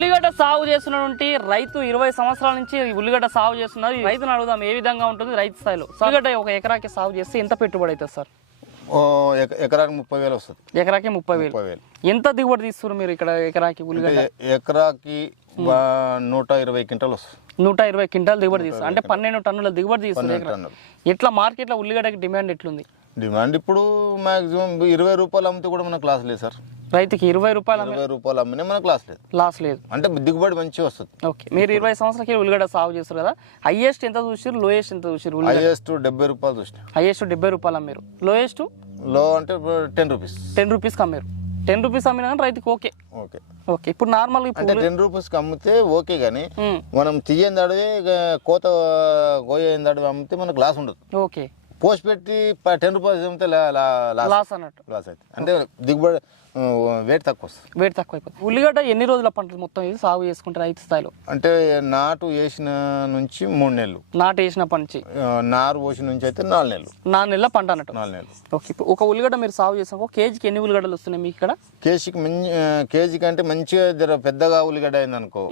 ఉల్లిగడ్డ సాగు చేస్తున్నటువంటి రైతు 20 సంవత్సరాల నుంచి ఉల్లిగడ్డ సాగు చేస్తున్నారు. ఈ రైతును అడుగుదాం ఏ విధంగా ఉంటుంది రైతు స్థాయిలో. ఉల్లిగడ్డ ఒక ఎకరాకి సాగు చేస్తే ఎంత పెట్టుబడి అవుతుంది సార్? ఎకరాకి 30,000 వస్తుంది. ఎకరాకి 30,000. ఎంత దిగుబడి తీస్తారు మీరు ఇక్కడ ఎకరాకి ఉల్లిగడ్డ? ఎకరాకి 120 క్వింటాలు వస్తుంది. 120 క్వింటాల్ దిగుబడి తీస్తారు అంటే 12 టన్నుల దిగుబడి తీస్తారు. ఎట్లా మార్కెట్లో ఉల్లిగడ్డకి డిమాండ్ ఎట్లుంది? డిమాండ్ ఇప్పుడు మాక్సిమం 20 రూపాయలు అమ్మితే కూడా మనకు లాస్ లేదు సార్. రైతుకి 20 రూపాయలు అమ్మినా మనకు లాస్ లేదు. అంటే దిగుబడి మంచిగా వస్తుంది. ఓకే, మీరు 20 సంవత్సరాలకి ఉల్లిగడ్డ సాగు చేస్తారు కదా, హైయెస్ట్ ఎంత చూసారు, లోయెస్ట్ ఎంత చూసారు? హైయెస్ట్ 70 రూపాయలు చూసిన. హైయెస్ట్ 70 రూపాయలు అమ్మారు. లోయెస్ట్ లో అంటే 10 రూపీస్. 10 రూపీస్కి అమ్మారు. 10 రూపీస్ అమ్మినా కానీ రైతుకి ఓకే. ఓకే, ఇప్పుడు నార్మల్ అంటే 10 రూపీస్కి అమ్మితే ఓకే, కానీ మనం తీయని అడివి కోత కోయని అడివి అమ్మితే మనకు లాస్ ఉండదు. ఓకే, పోస్ట్ పెట్టి 10 రూపాయలు అమ్మితే లాస్ అన్నట్టు. లాస్ అయితే అంటే దిగుబడి వెయిట్ తక్కువ వస్తుంది. వెయిట్ తక్కువ అయిపోతుంది. ఉల్లిగడ్డ ఎన్ని రోజుల పంట మొత్తం ఇది సాగు చేసుకుంటే రైతు స్థాయిలో? అంటే నాటు వేసిన నుంచి 3 నెలలు. నాటు వేసిన పంచి నారు పోసిన నుంచి అయితే 4 నెలలు. 4 నెలల పంట అన్నట్టు. 4 నెలలు. ఓకే, ఒక ఉల్లిగడ్డ మీరు సాగు చేసాక కేజీకి ఎన్ని ఉల్లిగడ్డలు వస్తున్నాయి మీకు ఇక్కడ? కేజీకి అంటే మంచిగా జర పెద్దగా ఉల్లిగడ్డ అయింది అనుకో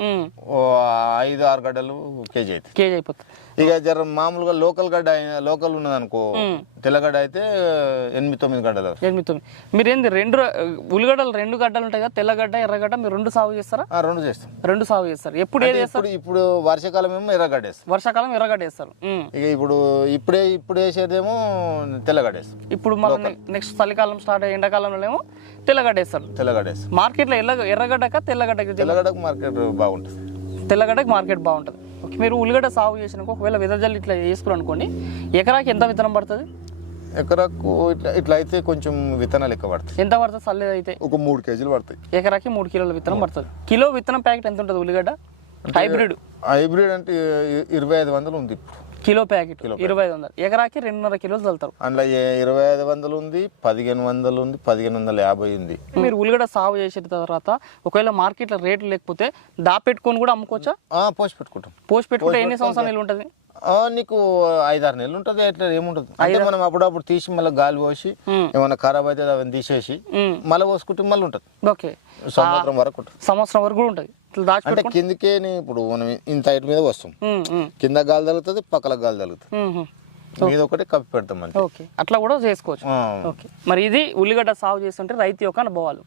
5-6 గడ్డలు కేజీ అయితే అయిపోతుంది. ఇక జర మామూలుగా లోకల్ ఉన్నది అనుకో తెల్లగడ్డ అయితే 8-9 గడ్డలు. 8-9. మీరేంది ఉల్లిగడ్డలు 2 గడ్డలు ఉంటాయి కదా, తెల్లగడ్డ ఎర్రగడ్డ, మీరు 2 సాగు చేస్తారా? 2 చేస్తాం. 2 సాగు చేస్తారు. ఎప్పుడు ఏది వేస్తారు? ఇప్పుడు వర్షాకాలం ఏమో ఎర్రగడ్డ వేస్తాం. వర్షాకాలం ఎర్రగడ్డ వేస్తారు. ఇక ఇప్పుడు వేసేదేమో తెల్లగడ్డ వేస్తాం. ఇప్పుడు మళ్ళీ నెక్స్ట్ చలికాలం స్టార్ట్ అయ్యే ఎండాకాలంలో ఏమో తెల్లగడ్డ వేస్తారు. మార్కెట్లో ఎర్రగడ్డక తెల్లగడ్డకు మార్కెట్ బాగుంటుంది. తెల్లగడ్డకి మార్కెట్ బాగుంటుంది. ఓకే, మీరు ఉల్లిగడ్డ సాగు చేసినాక ఒకవేళ విదజల్లి ఇట్లా చేసుకున్నారు అనుకోండి, ఎకరాకి ఎంత విత్తనం పడుతుంది? ఎకరాకు ఇట్లా అయితే కొంచెం విత్తనాలు ఎక్కువ పడతాయి. ఎంత పడుతుంది చల్లేదు అయితే? ఒక 3 కేజీలు పడతాయి. ఎకరాకి 3 కిలోల విత్తనం పడుతుంది. కిలో విత్తనం ప్యాకెట్ ఎంత ఉంటుంది ఉల్లిగడ్డ? హైబ్రిడ్ అంటే 2500 ఉంది ఇప్పుడు. Kilo packet 2500. ఎకరాకి 2.5 కిలోలు చల్లుతారు. అందులో 2500 ఉంది, 1500 ఉంది, 1550 ఉంది. మీరు ఉల్లిగడ్డ సాగు చేసిన తర్వాత ఒకవేళ మార్కెట్లో రేట్లు లేకపోతే దాపెట్టుకొని కూడా అమ్ముకోవచ్చా? పోస్ట్ పెట్టుకుంటాం. పోస్ట్ పెట్టుకుంటే ఎన్ని సంవత్సరాలు నిల్వ ఉంటుంది? నీకు 5-6 నెలలు ఉంటుంది. అట్లా ఏముంటుంది అంటే మనం అప్పుడప్పుడు తీసి మళ్ళీ గాలి పోసి ఏమన్నా ఖరాబ్ అయితే అవన్నీ తీసేసి మళ్ళీ పోసుకుంటే మళ్ళీ ఉంటుంది. ఓకే, సంవత్సరం వరకు ఉంటుంది. సంవత్సరం వరకు కూడా ఉంటుంది. అంటే కిందకే ఇప్పుడు మనం ఇంత హైట్ మీద వస్తాం, కింద గాలి తగులుతుంది, పక్కల గాలి తగులుతుంది, మీద ఒకటి కప్పి పెడతాం. ఓకే, అట్లా కూడా చేసుకోవచ్చు. ఓకే, మరి ఇది ఉల్లిగడ్డ సాగు చేస్తుంటే రైతు యొక్క అనుభవాలు.